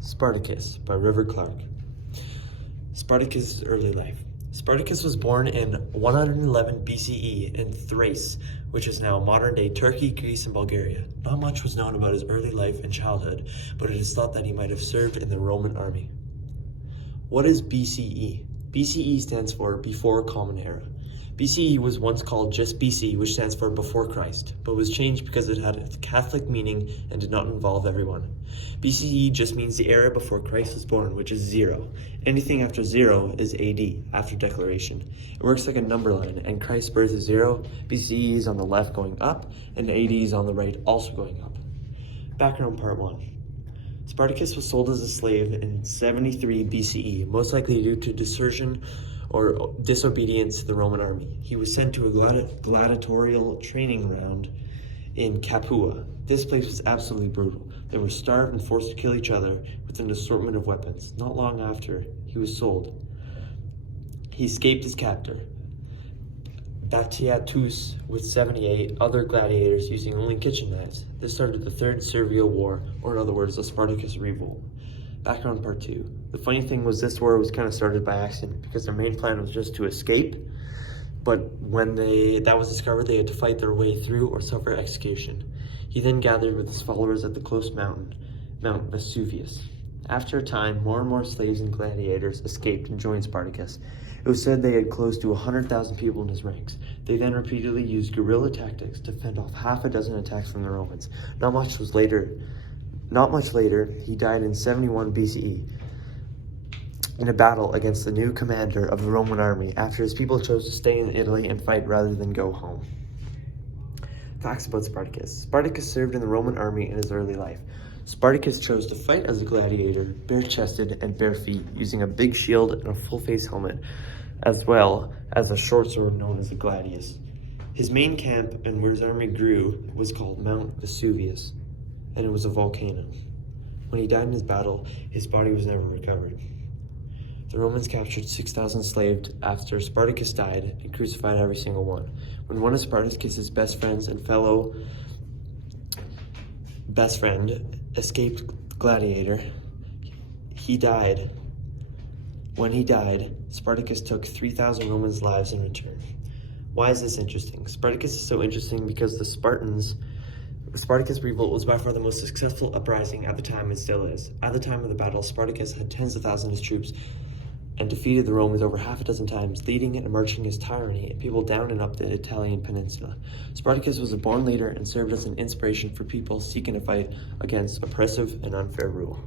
Spartacus by River Clark. Spartacus' early life. Spartacus was born in 111 BCE in Thrace, which is now modern-day Turkey, Greece, and Bulgaria. Not much was known about his early life and childhood, but it is thought that he might have served in the Roman army. What is BCE? BCE stands for Before Common Era. BCE was once called just BC, which stands for Before Christ, but was changed because it had a Catholic meaning and did not involve everyone. BCE just means the era before Christ was born, which is 0. Anything after 0 is AD, after declaration. It works like a number line, and Christ's birth is 0, BCE is on the left going up, and AD is on the right also going up. Background Part 1. Spartacus was sold as a slave in 73 BCE, most likely due to desertion or disobedience to the Roman army. He was sent to a gladiatorial training ground in Capua. This place was absolutely brutal. They were starved and forced to kill each other with an assortment of weapons. Not long after, he was sold. He escaped his captor, Batiatus, with 78 other gladiators using only kitchen knives. This started the Third Servile War, or in other words, the Spartacus Revolt. Background Part 2. The funny thing was this war was kind of started by accident because their main plan was just to escape, but when that was discovered, they had to fight their way through or suffer execution. He then gathered with his followers at the close mountain, Mount Vesuvius. After a time, more and more slaves and gladiators escaped and joined Spartacus. It was said they had close to 100,000 people in his ranks. They then repeatedly used guerrilla tactics to fend off half a dozen attacks from the Romans. Not much later, he died in 71 BCE in a battle against the new commander of the Roman army after his people chose to stay in Italy and fight rather than go home. Facts about Spartacus. Spartacus served in the Roman army in his early life. Spartacus chose to fight as a gladiator, bare-chested and bare feet, using a big shield and a full-face helmet, as well as a short sword known as a gladius. His main camp and where his army grew was called Mount Vesuvius, and it was a volcano. When he died in his battle, his body was never recovered. The Romans captured 6,000 slaves after Spartacus died and crucified every single one. When one of Spartacus's best friends and best friend escaped gladiator, he died. When he died, Spartacus took 3,000 Romans' lives in return. Why is this interesting? Spartacus is so interesting because the Spartacus revolt was by far the most successful uprising at the time and still is. At the time of the battle, Spartacus had tens of thousands of troops and defeated the Romans over half a dozen times, leading and marching his tyranny and people down and up the Italian peninsula. Spartacus was a born leader and served as an inspiration for people seeking to fight against oppressive and unfair rule.